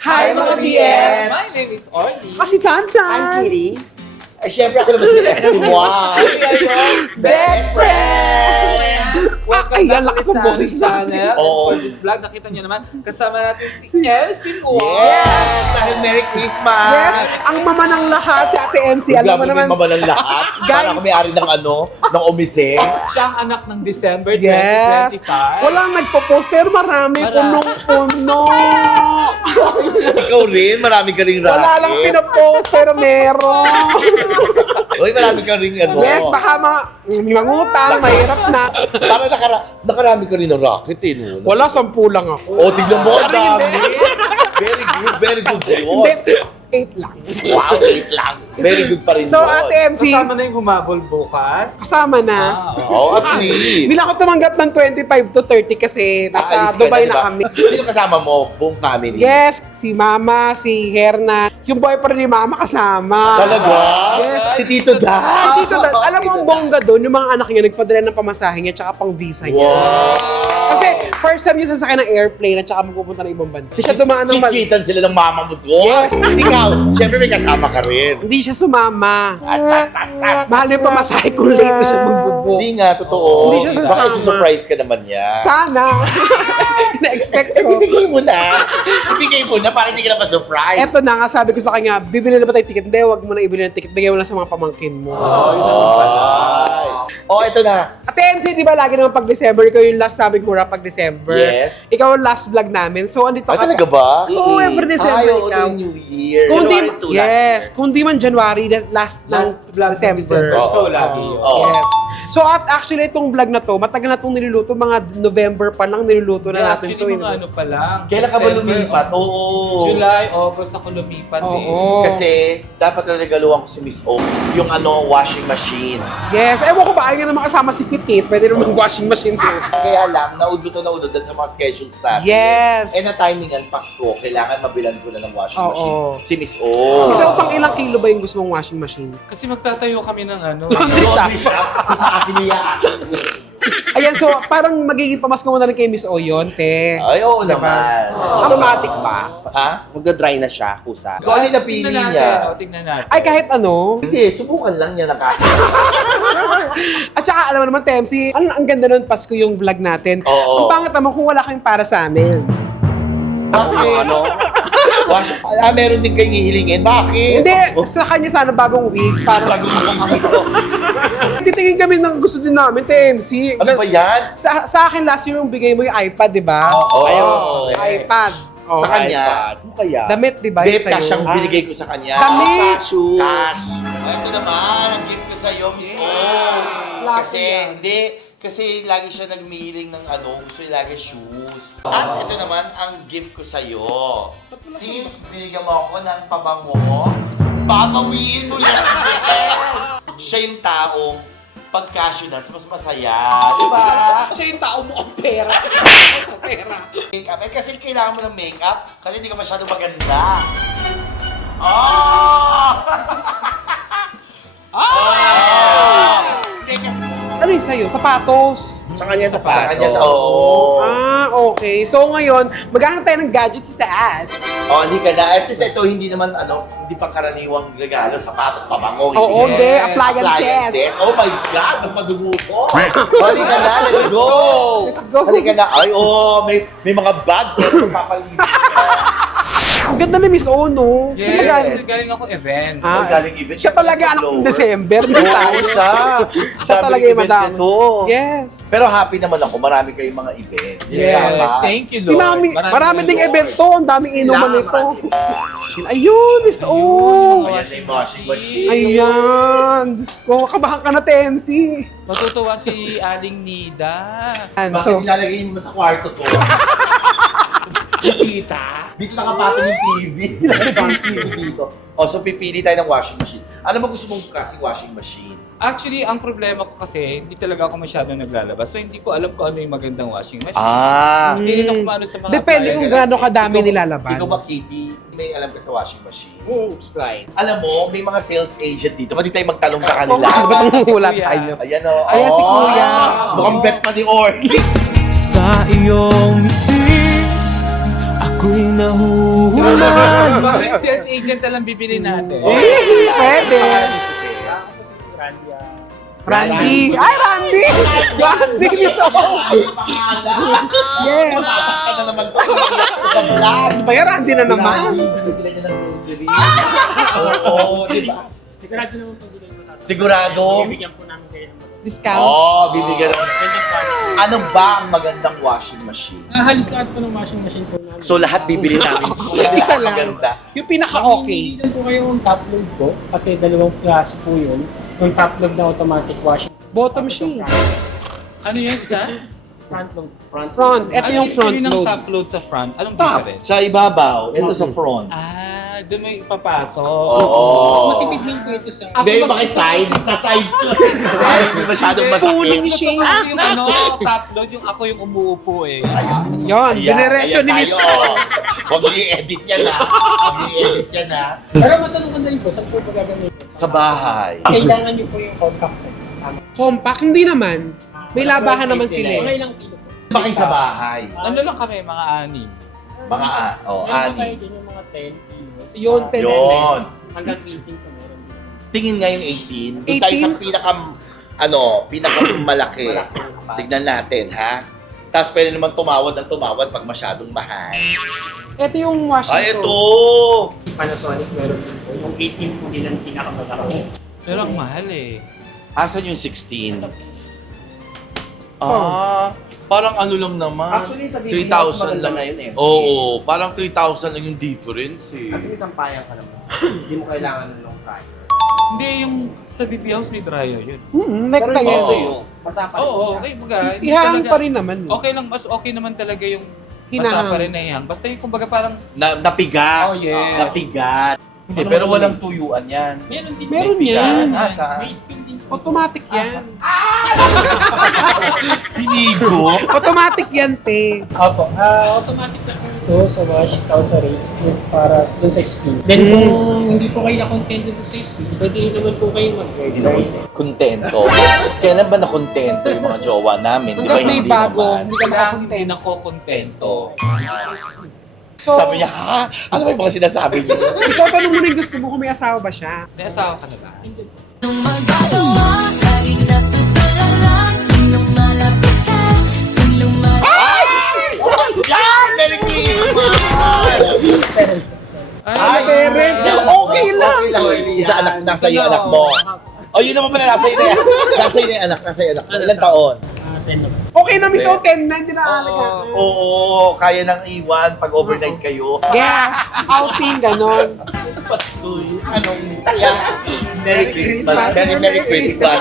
Hi mga BS! My name is Orly. Kasi Tantan! I'm Kitty. Ay, syempre ako naman si Juan. Best friend! Welcome Ay, back lakas ulit ng sa aming boses channel. Oo. For this vlog, nakita niyo naman, kasama natin si Elsie Moa. Yes! Dahil Merry Christmas! Yes! Ang mama ng lahat, si Ate MC. Alam mo naman, mama ng lahat. Guys. Para kami ari ng ng umise. Siya ang anak ng December yes! 2025. Walang nagpo-post, pero marami. Punong-puno. Ikaw rin, marami ka ring racket. Wala lang pinopost, pero meron. Uy, marami ka ring Yes, baka may mangutang, mahirap na. Para nakarami ka rin ng racket eh. No? Wala, 10 lang ako. O, tignan mo, ang dami. Very good yun. Hindi, 8 lang. Wow, 8 lang. Very good pa rin So, yun. Ate MC, Kasama na yung humabol bukas. kasama na. Oh, at least. Hindi na ako tumanggap ng 25 to 30 kasi nasa Aalis ka Dubai diba? na kami. Sino kasama mo? Buong family? Yes, si Mama, si Herna, yung boyfriend ni Mama kasama. Talaga? Yes. Si Tito Dan? Ay, dito, alam mo ang bongga doon, yung mga anak niya nagpadala ng pamasahe niya tsaka pang visa niya. Wow! Kasi first time niya sasakyan ng airplane at tsaka magpupunta ng ibang bansa. Hindi siya dumaan ng Chichitan sila ng mama mo doon? Yes. Ikaw, syempre may kasama ka rin. Hindi siya sumama. Asas. Mahal yung pamasahe kung late na siya magbubo. Hindi nga, totoo. Hindi siya sasama. Baka isusurprise ka naman niya. Sana. Na-expect ko. Ibigay mo na. Ibigay mo na para hindi ka na ma-surprise. Eto na nga, sabi ko sa kanya, bibili na ba tayo ticket? Hindi, wag mo na ibili ng ticket. Bigay mo lang sa mga pamangkin mo. Oh, ito na. Ate MC, di ba lagi naman pag December, ikaw yung last namin hura pag December. Yes. Ikaw ang last vlog namin. So, andito Ay, ka. talaga ba? Oo, every December Ay, oo, ikaw. tuwing New Year. Kung di, January 2 yes, kung di man January, last Last vlog ng December. December. Oo. Ikaw lagi yun. Oo. Yes. So, at actually, itong vlog na to, matagal na itong niluluto. Mga November pa lang niluluto na natin Actually, to. mga ano pa lang. Kailan ka ba September, lumipat? Oo. July, August ako lumipat eh. Oo. Kasi dapat na regaluhan ko si Miss O yung washing machine. Yes. Ewan ko ba, ayaw naman kasama si Petit. Pwede naman washing machine to. Kaya lang, naudot dahil sa mga schedules natin. Yes. Eh na timingan, Pasko, kailangan mabilan ko na ng washing Oo. machine. Si Miss O. Isa pang ilang kilo ba yung gusto mong washing machine? Kasi magtatayo kami ng ano. Laundry shop. So sa akin niya. Ayan, so parang magiging pamasko mo na rin kay Miss O yun, te. Ay, oo naman. Automatic ba? Ha? Magda-dry na siya, kusa. Kung ano yung napili Tingnan natin, niya. tingnan natin. Ay, kahit ano. Hindi, subukan lang niya na kahit. At saka, alam mo naman, Temsi, ang ganda nun, Pasko yung vlog natin. Oo. Ang pangit naman kung wala kayong para sa amin. Bakit? Meron din kayong hihilingin. Bakit? Hindi, sa kanya sana bagong week. Para Bago mo ito. titingin kami ng gusto din namin, TMC. Ano ba yan? Sa akin last year yung bigay mo yung iPad, di ba? Oo. Ayun, iPad. Sa kanya. Ano kaya? Damit, di ba? Hindi, yung sa'yo? cash ang binigay ko sa kanya. Damit! Cashew. Cash. Ito naman, ang gift ko sa'yo, Miss O. Kasi, kasi lagi siya nagmihiling ng gusto niya lagi shoes. At ito naman, ang gift ko sa'yo. Since binigyan mo ako ng pabango, babawiin mo lang. Siya yung taong pag cashew nuts, mas masaya. Di ba? Siya yung tao mo ang pera. Pera. Makeup. Eh kasi kailangan mo ng makeup kasi hindi ka masyado maganda. Oh! Oh! Hindi kasi... Ano yung sa'yo? Sapatos. Sa kanya Sa sapatos. kanya sa... Oo. Okay. So ngayon, magkakaroon tayo ng gadget sa taas. Oh, hindi ka na. At least ito, hindi naman, hindi pang karaniwang regalo. Sapatos, pabango. Oo, hindi. hindi. Appliances. Oh my God, mas madugo ko. Halika ka na, let's go. Let's go. Halika na. Ay, may mga bag. Papalitin. Ang ganda ni Miss O, no? Yes, Magaling- kasi galing ako event. Ah, galing event. Siya talaga anak ng December. Di Oo, tayo. siya. Siya talaga yung madami. Ito. Yes. Pero happy naman ako, marami kayong mga event. Yes, Tama. thank you, Si Lord. Mami, marami ding Lord. event to. Ang daming inuman nito. Marami. Ayun, Miss O. Ayan na yung washing machine. Ayan. Diyos ko, kabahan ka na, TMC. Matutuwa si Aling Nida. Bakit So, nilalagay mo sa kwarto to? Tita, dito nakapatong yung TV. Nilagay yung TV dito. O, so pipili tayo ng washing machine. Ano ba gusto mong kasing washing machine? Actually, ang problema ko kasi, hindi talaga ako masyadong naglalabas. So, hindi ko alam kung ano yung magandang washing machine. Hindi rin ako maano sa mga depende kung appliances. gaano kadami nilalaban. Ikaw ba, Kitty, may alam ka sa washing machine? Slide. Alam mo, may mga sales agent dito. Pwede tayo magtanong sa kanila. Ba't Si wala Kuya. tayo? Ayan o. Ayan si Kuya. Mukhang bet pa ni Orly. Sa iyong ngiti, Ako'y nahuhuman. Sales agent na lang bibili natin. Pwede. Ako si Randy. Randy. Ay, Randy! Randy Miss O! Yes! Ano naman to? Ano ba yan? Randy na naman. Bibili niya ng grocery. Oo, di ba? Sigurado naman pag bilhin mo sa atin. Sigurado? Bibigyan po namin kayo ng maganda. Discount. Bibigyan ng... Ano ba ang magandang washing machine? Halos lahat po ng washing machine po namin. So lahat bibili namin. Isa lang. Maganda. Yung pinaka-okay. Hindi po kayo yung top load po kasi dalawang klase po yun. Yung top load na automatic washing. Bottom machine. Ano yung isa? Front load. Front. Ito yung front ng load. top load sa front? Anong Top. difference? Sa ibabaw, ito sa front. Doon may ipapasok. Oo. Mas matipid lang po ito sa... Hindi, side. Sa side ko. Hindi masyadong Spooning masakit. shade. Yung top load, yung ako yung umuupo eh. Yun. Dinerecho ni Miss O. Huwag mo i-edit yan ha. Huwag mo i-edit yan ha. Pero matanong ko na rin po, saan po ito gagamitin? Sa bahay. Kailangan niyo po yung compact size. Tama. Compact, hindi naman. May labahan naman sila Mga eh. ilang kilo po? Ba kayo sa bahay? Ano lang kami, mga anim. Mga Meron po ani. kayo din yung mga 10 kilos. Yun, 10 Yun. Hanggang 18 po meron din. Tingin nga yung 18. Doon tayo sa 18? pinakamalaki. Tignan natin, ha? Tapos pwede naman tumawad ng tumawad pag masyadong mahal. Ito yung washing Ay, ito! Panasonic meron din po. Yung 18 po nilang pinakamalaki. Pero ang mahal eh. Asan yung 16? Ito po yung 16. Parang ano lang naman. Actually, sa 3,000 3,000 lang. na yun eh. Oo, parang 3,000 lang yung difference eh. Kasi isang payang ka naman. Hindi mo kailangan ng long time. Hindi, yung sa BB House may dryer yun. Neck Pero tayo. yun, Oo. yun. Masapa rin Oo, siya. okay, baga. hindi Ihang talaga- pa rin naman. Okay lang, mas okay naman talaga yung Hinahang. basa pa rin na ihang. Basta yung kumbaga parang, Napigat. Oh, yes. Napigat. Hindi, Ano pero mas walang tuyuan yan. Meron din. Meron May yan. Nasa? May spin din po. Automatic yan. Pinigo? Automatic yan, te. Opo. Automatic na po ito sa wash, tapos sa race para dun sa spin. Then kung hindi po kayo na-contento dun sa spin, pwede naman po kayo mag-guard. Kontento. Kailan ba nakontento yung mga jowa namin? Di ba Hanggang may hindi bago, naman? hindi ka hindi makakontento. nako kontento. So, Sabi niya, ha? Ano ba yung mga sinasabi niya? so tanong mo na yung gusto mo kung may asawa ba siya. May asawa ka na ba? Single po. Anong magagawa? Laging natutulala kung lumalapit ka, kung lumalapit. Yan! Merry Christmas! Ay, parent. Okay lang. Isa anak, nasa iyo anak mo. Oh, yun naman pala, nasa iyo na yan. Nasa iyo na yung anak, nasa iyo anak. Ilan taon? 10 naman. Okay na, Miss O, 10 na, hindi na alaga. Oo, kaya nang iwan pag overnight kayo. Yes, outing, ganon. Patuloy. Anong saya? Merry Christmas. Merry Christmas.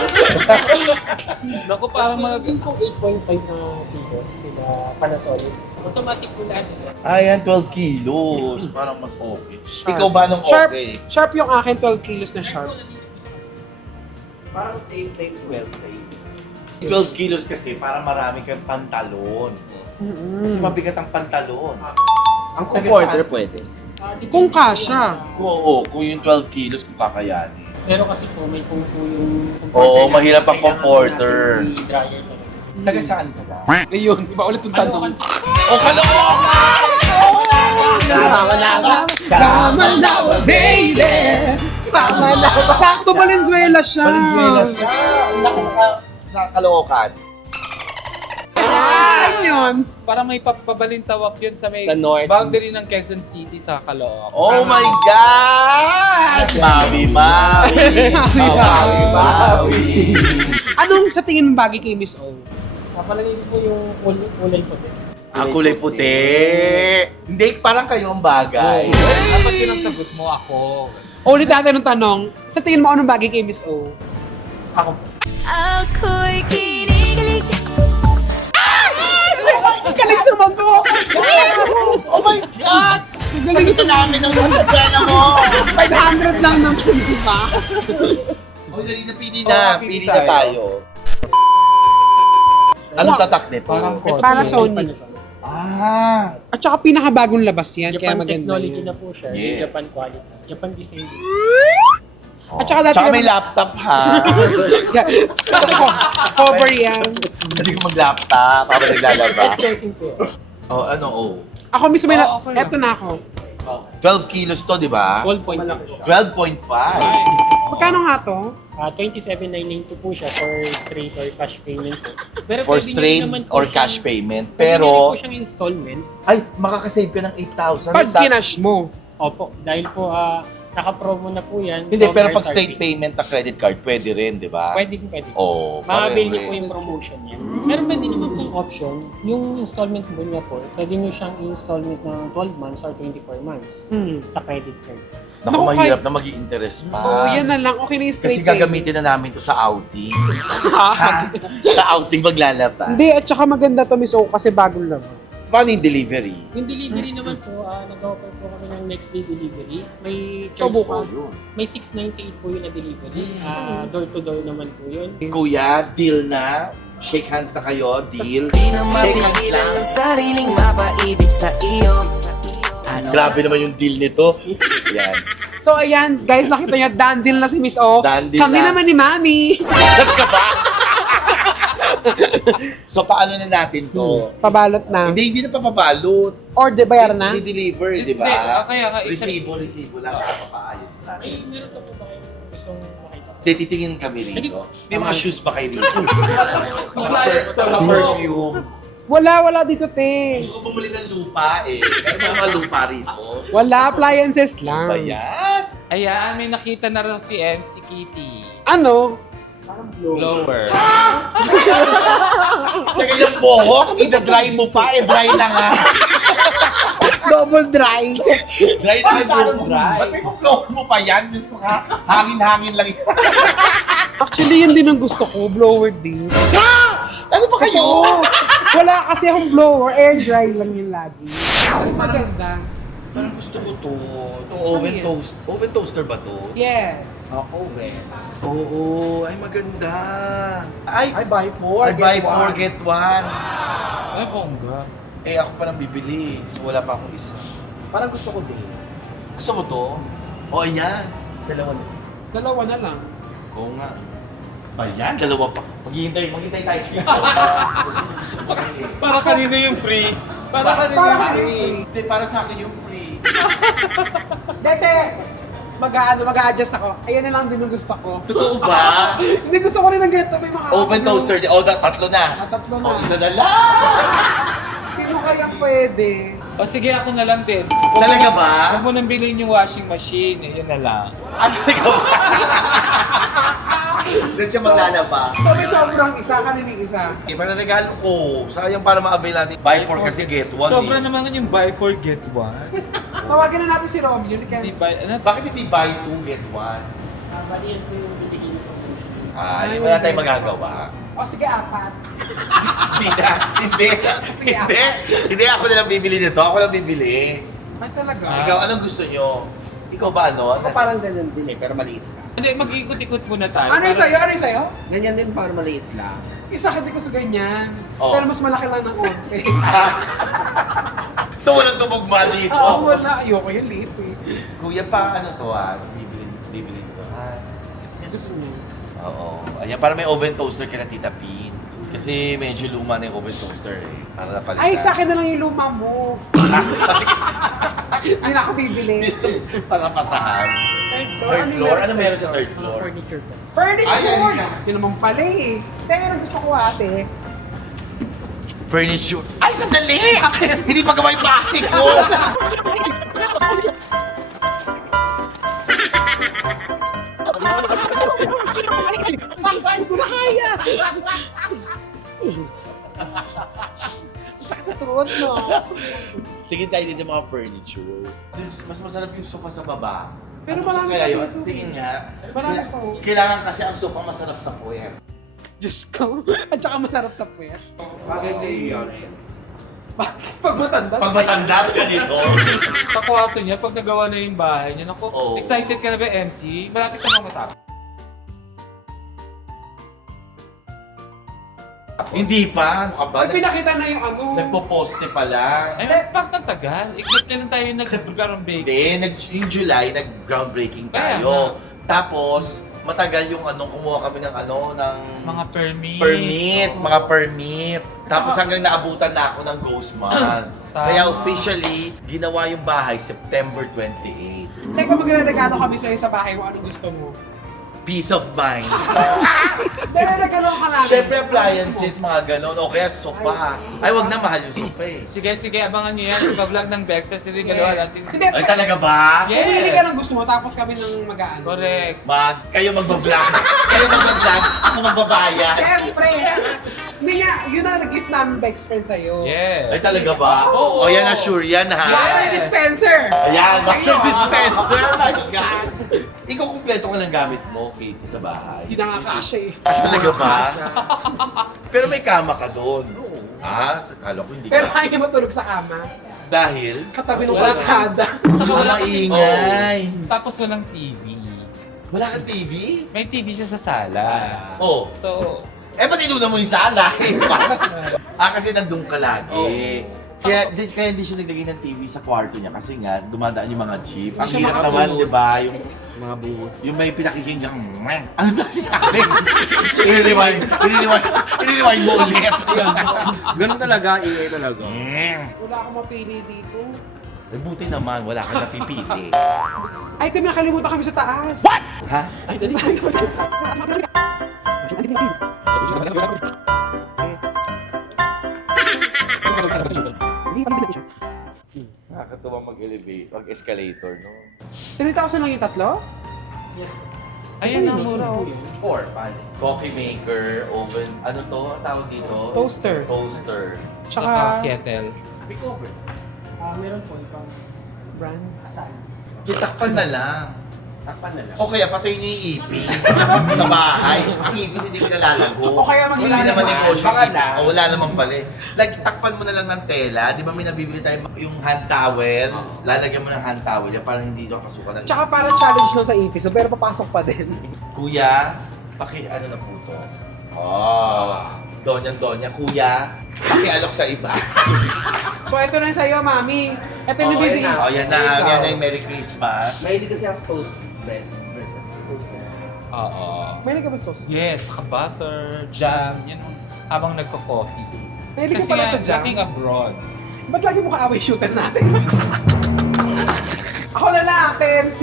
Naku, parang mga... Yung po 8.5 na kilos sila Panasonic. Automatic po lahat. Ayan, 12 kilos. Parang mas okay. Ikaw ba nung Sharp, okay? sharp yung akin, 12 kilos na sharp. Parang same like 12, same. 12 kilos kasi para marami kang pantalon. Kasi mabigat ang pantalon. Ang comforter pwede. Kung kasha. Oo, kung yung 12 kilos kung kakayanin. Pero kasi po may kung po yung Oo, comforter mahirap ang kailangan comforter. natin i-dryer talaga. Taga saan ka ba? Ayun, iba ulit yung tanong. O, Caloocan! Tama na ba? Tama na ba, baby? Tama na ba? Sakto, Valenzuela siya. Valenzuela siya. Sa Caloocan. Ay, yun. Parang may pabalintawak yun sa may Sa north. boundary ng Quezon City sa Caloocan. Oh my God! Maui, Maui! Maui, Maui! Anong sa tingin mong bagay kay Miss O? Kapalagay ko po yung kulay puti. Ang kulay puti! Hindi, parang kayo ang bagay. Dapat yun ang sagot mo, ako. Ulit natin ng tanong, sa tingin mo anong bagay kay Miss O? Ako po. Ako'y kinikilig. Galing sumagot! Oh my God! Galing Gusto namin ang mga mo! 500 lang naman, di ba? Oh, dali na, pili Oo, na. pili Pili na tayo. Anong tatak nito? Parang Ito po Panasonic. yung Panasonic. Ah! At saka pinakabagong labas yan, kaya Japan maganda technology yan. na po siya. Yes. Japan quality. Japan design. At saka dati Tsaka may naman- laptop ha. Cover yan. Hindi ko mag-laptop habang naglalaba. Set choosing po. Oh, ano oh? Ako mismo may Oo, okay lang. eto na ako. 12 kilos to, di ba? 12.5. 12.5. Magkano nga to? 27,992 po siya for straight or cash payment po. Pero For pwede nyo straight naman po or siyang- cash payment. Pwede nyo rin Pero, po siyang installment. ay, makakasave ka ng 8,000. Pag kinash mo. Opo, dahil po naka-promo na po yan. Hindi, pero pag Commerce straight RP. payment na credit card, pwede rin, di ba? Pwede. Oo, Makabili pareho niyo po rin. yung promotion niya. Pero pwede naman pong option, yung installment po niya po, pwede niyo siyang installment ng 12 months or 24 months sa credit card. Naku, Naku, mahirap na mag-i-interest pa. Oo, yan na lang. Okay na yung straight Kasi gagamitin na namin to sa outing. Sa outing maglalaba. Hindi, at saka maganda to, Miss O, kasi bagong labas. Paano yung delivery? Yung delivery naman po, nag-offer po kami ng next day delivery. May So, charge bukas? po. May 698 po yun na delivery. Door to door naman po yun. Kuya, deal na. Shake hands na kayo. Deal. Di na Shake hands mapigilan lang. ang sariling mapaibig sa iyo. Ano? Grabe naman yung deal nito. Yan. So, ayan, guys, nakita niyo, dandil na si Miss O. Dandil Kami na. naman ni Mami. Saan ka ba? So, paano na natin to? Pabalot na. Hindi na papabalot. Or de, bayaran na? Di-deliver, di ba? Hindi, kaya nga, Resibo lang. Papaayos natin. Ay, meron pa po ba kayong gustong makita? Titingin kami Sige. rito. May mga shoes ba kayo rito? Mga perfume. Wala dito, te. Gusto ko bumili ng lupa eh. Meron mga lupa rito. Wala, appliances lang. Ba yan? Ayan, may nakita na rin si MC Kitty. Ano? Blower. Sa ganyang buhok, ida-dry mo pa. Dry na nga. Double dry. Dry na yung dry. Ba't may flow mo pa yan? Diyos ko ka. Hangin-hangin lang yan. Actually, yun din ang gusto ko, blower din. Ano ba kayo? Oo. Wala kasi akong blower, air dry lang yun lagi. Ay, maganda. Parang gusto ko to. Itong oven Ano yan? toast. Oven toaster ba to? Yes. Oven. Oo. Ay, maganda. I buy four, I buy 4, get 1. Ay, bongga. Eh, ako pa nang bibili. So, wala pa akong isa. Parang gusto ko din. Gusto mo to? O, ayan. Dalawa na. Dalawa na lang. Oo nga. Ba yan? Dalawa pa. Maghihintay tayo. Para kanino yung free? Para kanino Para yung kanino free? Hindi, para sa akin yung free. Dete, mag-a-adjust ako. Ayan na lang din ang gusto ko. Totoo ba? Hindi gusto ko rin ng ganito. May mga Oven toaster. O, tatlo na. Tatlo na. O, isa na lang. Sino kayang pwede? O sige, ako na lang din. Talaga ba? Huwag mo nang bilhin yung washing machine. Yun na lang. Talaga ba? Doon siya maglalaba. So may sobrang isa, kanina isa. Iba na regalo ko. Sayang para ma-avail natin. Buy 4 kasi get 1 Sobra naman yung buy 4, get 1. Tawagan na natin si Romeo. Hindi buy, ano? Bakit hindi buy 2, get 1? Bali yan po yung bibigyan niyo promotion. Ay, wala tayong magagawa. O sige, apat. Hindi na. Hindi. Hindi. Hindi ako na lang bibili nito. Ako lang bibili. Ay talaga. Ikaw, anong gusto nyo? Ikaw ba, ano? Ako parang ganyan din eh, pero maliit lang. Hindi, mag-ikot-ikot muna tayo. Ano yung sa'yo? Ano yung sa'yo? Ganyan din, parang maliit lang. Isa hindi ko sa ganyan. Oh. Pero mas malaki lang ng onte. So, walang tumugma dito. Oo, wala. Ayoko yung liit eh. Kuya, pa ano to bibili to ha? Gusto niyo. Oo. Ayan, para may oven toaster kay na Tita Pin. Kasi medyo luma na yung oven toaster eh. Para napalitan. Ay, sa akin na lang yung luma mo. Kasi Hindi na ako bibili. para pasahan. Third Third floor? Ano meron sa third Mga floor? furniture po. Furnitures! Yun naman pala eh. Teka, ang gusto ko ate. Furniture. Ay, sandali! Hindi pa gamay bahay ko! Bakit ko na kaya? Sakit sa truth, no? Tingin tayo dito mga furniture. Mas masarap yung sofa sa baba. Pero Ano marami kaya pa yun? dito. Tingin nga. Marami pa. Kailangan kasi ang sofa masarap sa puwer. Diyos ko. At saka masarap sa puwer. Bagay si Yon. Pag matanda. Pag matanda ka dito. Sa kwarto niya, pag nagawa na yung bahay niya, naku, Oo. excited ka na ba, MC? Malapit na matapos. Hindi pa. Ano ka ba? Ay, pinakita na yung ano. Nagpo-poste pa lang. Ay, bakit ang tagal? Ikot na lang tayo nag-groundbreaking. Hindi, yung July, nag-groundbreaking Kaya tayo. Tapos, matagal yung kumuha kami ng ng Mga permit. permit, mga permit. Tapos hanggang naabutan na ako ng ghost month. Kaya officially, ginawa yung bahay September 28. Teka, magre-regalo kami sa'yo sa bahay mo. Anong gusto mo? Peace of mind. Nire-regalo ka namin. Siyempre appliances, mga ganon. O kaya sofa. Ay, wag na, mahal yung sofa eh. Sige, abangan nyo yan. Iba-vlog ng Bex at sinigalawa Yes. yes. Hindi, Ay, talaga ba? Yes. pumili ka ng gusto mo, tapos kami ng mag-aano. Correct. Kayo magbablog. Kayo magbablog. Ako magbabayad. Siyempre! Hindi nga, yun na nag-gift namin best friend sa'yo. Yes. Ay, talaga ba? Oo. O, yan na, sure yan ha. Ay, dispenser! Ayan, Dr. Dispenser. My God. Ikaw kumpleto ka ng gamit mo, Katie, sa bahay. Hindi nakakasya eh. Talaga ba? Pero may kama ka doon. Kala ko hindi Pero ka. ayaw matulog sa kama. Dahil? Katabi ng Wala. kalsada. Saka wala kasi ingay. Tapos walang TV. Wala kang TV? May TV siya sa sala. Oh. So, Ba't inuna mo yung sala? Kasi nandun ka lagi. Kaya hindi siya naglagay ng TV sa kwarto niya kasi nga dumadaan yung mga jeep. Ang siya hirap naman, makabus. di ba? Yung Mga buhos. yung may pinakikinggang ano ba sinabi? I-rewind mo ulit. Ganun talaga, ingay talaga. Wala akong mapili dito. Ay, buti naman, wala kang napipili. Ay, kami nakalimutan kami sa taas. Ha? Ay, dali. Nakakatuwa mag-elevate, mag-escalator, no? 3,000 lang yung tatlo? Yes po. ayan na mura. Po yan. Or, paano? Coffee maker, oven, ano to? Ang tawag dito? Toaster. Toaster. Saka kettle. May cover. Meron po ipang Brand. asahan. Kitakpan na lang. Takpan na lang. O kaya patayin niyo yung ipis sa bahay. Ang ipis hindi pinalalago. O kaya Hindi maglalaman. naman negosyo. Baka na. O wala naman pala eh. Like, takpan mo na lang ng tela. Di ba may nabibili tayo yung hand towel? Lalagyan mo ng hand towel yan para hindi doon kasukan ng Tsaka parang challenge lang sa ipis, pero papasok pa din. Kuya, ano na po to? Oh, Donya, kuya, pakialok sa iba. So, ito na yung sa'yo, mami. Ito yung Oo, nabibili. yan na. Oh, yan na yung Merry Christmas. Mahilig kasi ako sa toast bread. Toaster. Oo. May ka ba sauce? Yes, saka butter, jam, yan habang nagko-coffee. Mahilig ka Kasi pala nga, sa jam. looking abroad. Ba't lagi mo kaaway shooter natin? Ako na lang, PMC.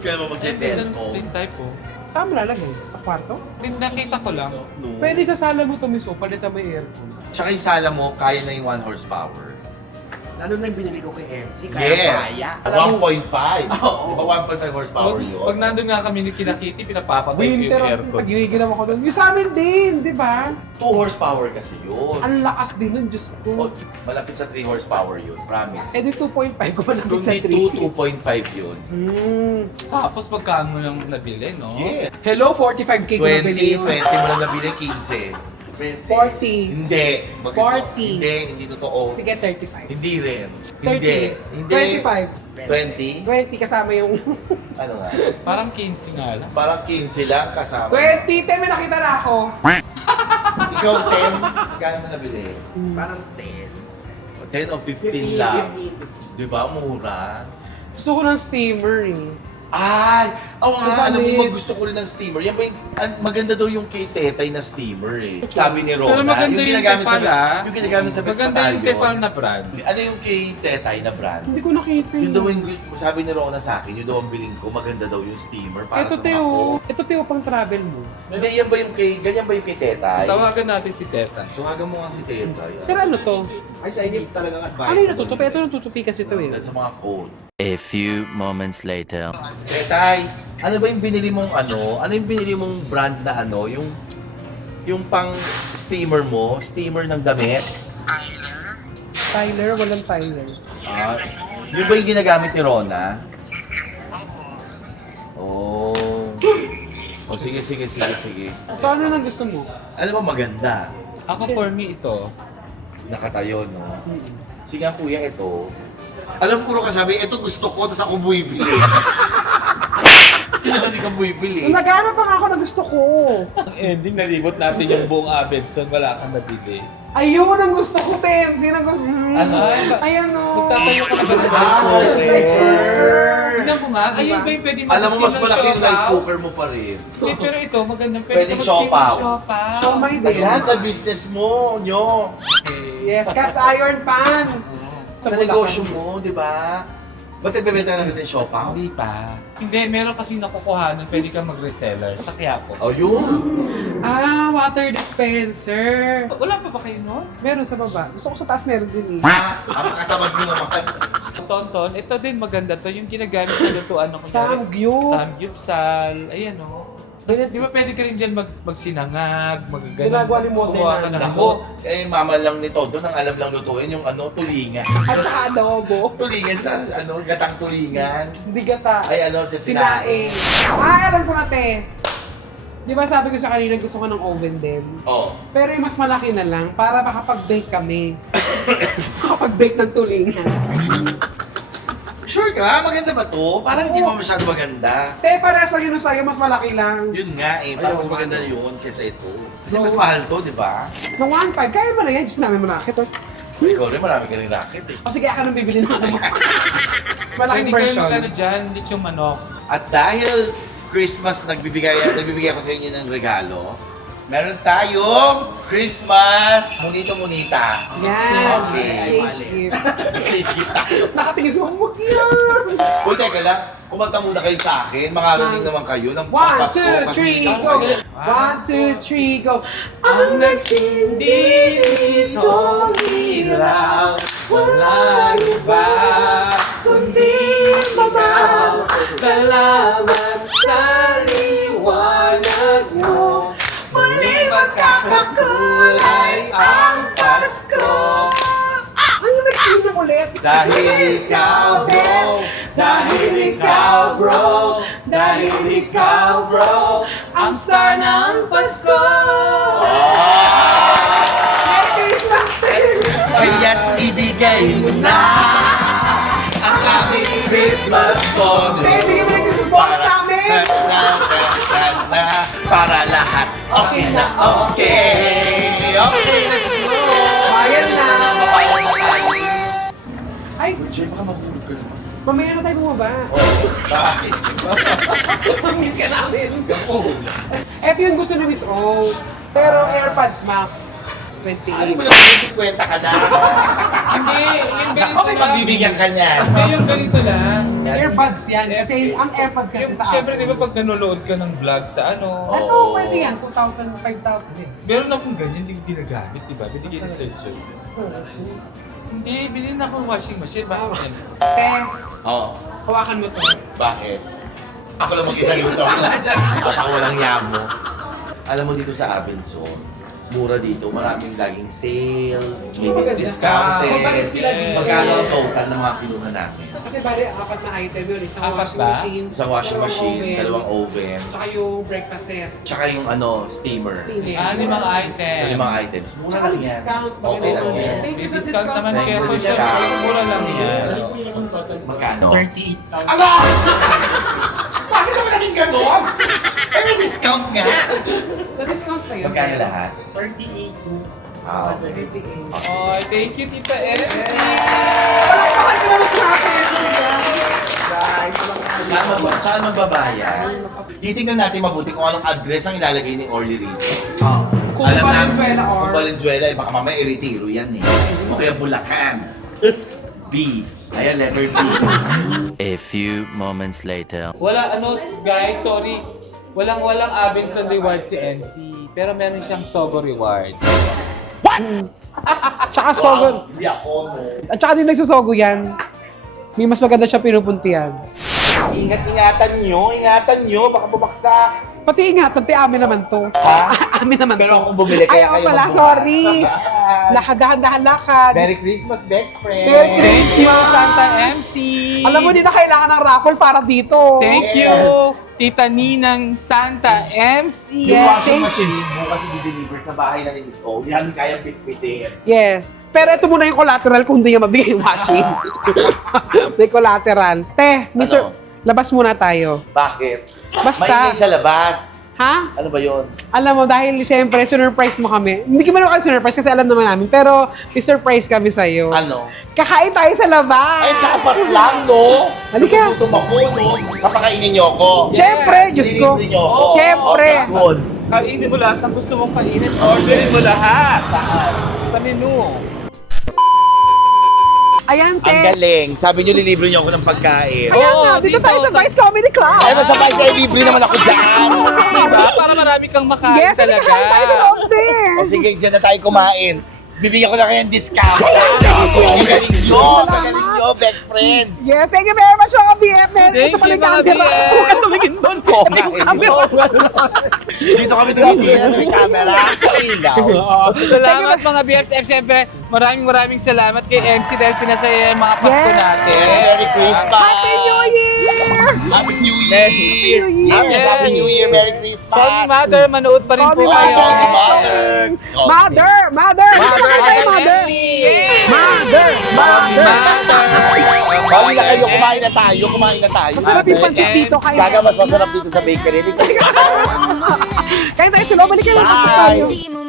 Kaya mo magsiselfone. din type po. Saan mo lalagay? Sa kwarto? Nakita ko lang. Pwede sa sala mo tumiso, palitan mo yung aircon. Tsaka yung sala mo, kaya na yung 1 horsepower. Lalo na yung binili ko kay MC, kaya kaya. 1.5. Oo. Di ba 1.5 horsepower yun? Pag nandun nga kami ni Kinakiti, pinapapatay ko Winter, yung aircon. pag giniginaw ako doon. Yung sa amin din, di ba? 2 horsepower kasi yun. Ang lakas din nun, Diyos O, ko. malapit sa 3 horsepower yun, promise. Eh di 2.5 ko pa namin Kung sa di 3. 2.5 yun. Tapos pagkaan mo lang nabili, no? Yeah. Hello, 45k ko 20, nabili 20 yun. mo lang nabili, 15. 40. Hindi. 40. Hindi totoo. Sige, 35. Hindi rin. 30. Hindi. 25. 20? 20 kasama yung... Ano nga? Parang 15 nga lang. Parang 15 lang kasama. 20! Te, may nakita na ako. Ikaw 10, kaya mo nabili? Parang 10. 10 o 15 lang. Di ba? Mura. Gusto ko ng steamer eh. Ay! Oo nga, alam Kapalit. mo, gusto ko rin ng steamer. Yan ba yung, maganda daw yung kay Tetay na steamer eh. Sabi ni Rona. Pero maganda yung ginagamit Tefal, sa, ah. Yung ginagamit sa Best Maganda yung Battalion. Tefal na brand. Ano yung kay Tetay na brand? Hindi ko nakita Yun daw eh. yung sabi ni Rona sa akin, yun daw ang bilhin ko, maganda daw yung steamer para Ito sa Teo. mga Ito Teo pang travel mo. Hindi, yan ba yung kay, ganyan ba yung kay Tetay? Tawagan natin si Teta. Tawagan mo nga si Tetay. Sir, ano to? Ay, sa inyo talagang advice. Ano yung natutupi? Ito natutupi kasi ito eh. Sa mga code. A few moments later. Tetay, ano ba yung binili mong ano? Ano yung binili mong brand na ano? Yung pang steamer mo? Steamer ng damit? Tyler, walang Tyler. Ah, yun ba yung ginagamit ni Rona? Oh. Oh, sige. So ano nang gusto mo? Ano ba maganda? Ako for me ito. Nakatayo, no? Sige nga kuya, ito. Alam puro kasabi, ito gusto ko, tapos ako buibili. Hindi ka buibili. Naghanap pa nga ako na gusto ko. Ang ending, nalibot natin yung buong Abenson. Wala kang nabili. Ayun ang gusto ko, Tem. Sino gusto? Ano? Ayan o. Magtatayo ka na ba ng rice Ah, cooker? sir. Tingnan ko nga. Ayun ba yung pwede Alam mo, mas mag-steam ng malaki yung rice siopaw? cooker mo pa rin. Hindi, pero ito, magandang pwede Pwedeng ka mag-steam siopaw. ng siopaw. Siomay din. Ayan, sa business mo, nyo. Yes, cast iron pan. Sa negosyo mo, di ba? Ba't nagbebenta na natin siopaw? Hindi pa. Hindi, meron kasi nakukuhanan, pwede kang mag-reseller sa Quiapo. Oh, yun. Water dispenser. Wala pa ba kayo nun? Meron sa baba. Gusto ko sa taas meron din eh. Ang makatamad mo naman. Tonton, ito din maganda to, yung ginagamit sa lutuan ng Samgyup. Samgyupsal, ayan o. Tapos, di ba pwede ka rin dyan magsinangag, Ginagawa ni Mote kukuha ka na. ng Nako, mama lang ni Todo nang alam lang lutuin yung tulingan. At saka adobo. Tulingan sa gatang tulingan. Hindi gata. Ay sa sinaing. Sinaing. Alam ko na, te. Di ba sabi ko sa kanina gusto ko ng oven din? Oh. Pero yung mas malaki na lang para makapag-bake kami. Makapag-bake ng tulingan. Sure ka? Maganda ba to? Parang hindi mo masyado maganda. Te, parehas lang yun sa'yo, mas malaki lang. Yun nga parang mas maganda yun kaysa ito. Kasi mas mahal to, di ba? Nung 1.5, kaya mo na yan. Diyos namin mo nakit. Ikaw rin, marami ka rin racket eh. O sige, ako nang bibili na ano. Mas malaking Pwede kayo version. mag-ano dyan, lechong manok. At dahil Christmas, nagbibigay ako sa inyo ng regalo, meron tayong Christmas Munito-Munita. Yan. Okay. Exchange gift. Nakatingin sa mo yan. Uy, teka lang. Kumanta muna kayo sa akin. Makarating naman kayo ng 1, Pasko. 2, 3, go! 1, 2, 3, go! Ang nagsindi dito ilaw, walang iba kundi ikaw. Salamat sa liwanag mo, muli magkakakulay ang Pasko. Ano nagsinom ulit? Dahil ikaw, bro. Dahil ikaw bro, dahil ikaw bro, ang star ng Pasko. Merry Christmas, Tim! Kaya't ibigay mo na ang aming Christmas bonus. Hey, sige na yung box namin! Para lahat okay na okay. Okay, let's go. Bayan na. Bayan na tayo. Ay, Jay, baka mahulog ka naman. mamaya na tayo bumaba. Bakit? Miss ka namin. Gakul. Eto yung gusto ni Miss O. Pero AirPods Max. Ano 28. mo lang 50 ka na? Hindi, yung ganito Ako may lang. pagbibigyan ka niya. Hindi, yung ganito lang. AirPods yan. Kasi ang AirPods kasi Yung, sa syempre, di Apple. ba pag nanonood ka ng vlog sa ano, Ano, pwede yan. 2,000, 5,000 din. meron akong ganyan, hindi ko ginagamit, di ba? Binigay ni Sir Joe. Hindi, bilhin na akong washing machine. Bakit yan? Te, Oo. hawakan mo to. Bakit? Ako lang mag-isa dito. At ako walang yamo. Alam mo dito sa Abenson, mura dito. Maraming laging sale, may Maganda. discounted. Mabait sila dito. Magkano ang total ng mga kinuha natin? Kasi bali, 4 na item yun. Isang Apat washing ba? machine. Isang washing machine, dalawang oven, Tsaka yung breakfast set. tsaka yung steamer. Steamer. 5 items. So, 5 items. Mura Tsaka lang may yan. discount. Okay lang yan. Thank you May sa discount naman Thank kaya you po sa siya. discount. Mura lang yan. Ano po yung total? Magkano? 38,000. Bakit naman naging ganon? Eh, may discount nga. Na-discount na yun. Magkano lahat? 38 po. Ah, okay. 58. Oh, thank you, Tita MC. Palakpakan ko naman sa akin. Guys, Saan magbabayad? Titingnan natin mabuti kung anong address ang ilalagay ni Orly rito. Kung Alam namin, Valenzuela or- Kung Valenzuela, baka mamaya i-retiro yan eh. O kaya Bulacan. B. Ayan, letter B. A few moments later. Wala, guys, sorry. Walang Abenson reward si MC. Pero meron siyang Sogo reward. Tsaka sogo. Hindi ako, no. At tsaka din nagsusogo yan. May mas maganda siya pinupuntihan. Ingatan nyo, baka bumagsak. Pati ingatan, te, amin naman to. Ha? Amin naman Pero to. kung bumili, Ay, kaya oo kayo pala, magbukas. sorry. Dahan-dahan lakad. Merry Christmas, best friend. Merry Thank you, Christmas. Santa MC. Alam mo, di na kailangan ng raffle para dito. Thank you, Tita Ninang Santa MC. Yung Yeah, washing thank machine mo kasi di-deliver sa bahay na ni Miss O. Hindi namin kaya bitbitin. Yes. Pero ito muna yung collateral kung hindi niya mabigay yung washing. May collateral. Te, Mr. Ano? Labas muna tayo. Bakit? Basta. Maingay sa labas. Ha? Ano ba yun? Alam mo, dahil siyempre, surprise mo kami. Hindi ka naman surprise kasi alam naman namin. Pero, may surprise kami sa'yo. Ano? Kakain tayo sa labas! Ay, dapat lang, no? Halika. Lututom ako, no? Papakainin niyo ako. Siyempre, Diyos ko. Nililibre niyo ako. Siyempre. Okay, good. Kainin mo lahat ng gusto mong kainin. Orderin mo lahat. Sa menu. Ayan, te. Ang galing. Sabi niyo, lilibre niyo ako ng pagkain. Kaya Oo, nga, dito dito, tayo sa Vice Comedy Club. Ay, masabay siya, libre naman ako dyan. Diba? Para marami kang makain Yes, talaga. talaga. Tayo sa loob din. O sige, dyan na tayo kumain. Bibigyan ko na kayo ng discount. Ang galing nyo, best friends. Yes, thank you very much, mga BF. Thank Ito pala you, yung mga camera. BF. Huwag kang tumingin doon. Hindi ko camera. Dito kami tumingin na may camera. Ilaw. Salamat mga BFF. Siyempre, maraming salamat kay MC dahil pinasaya yung mga Pasko Yes. natin. Merry Christmas. Happy New Year! Happy New Year. Year. Happy New Year. Merry Christmas. Call me Mother, manood pa rin po Call me kayo. Mother. Mother. Mother! Dito kayo tayo, Mother! Mother! Mother! Bali na kayo, kumain na tayo. Masarap yung pansit dito kayo. Gaga, mas masarap dito sa bakery. Kaya tayo sa loob, balik kayo. Pasok tayo. Bye.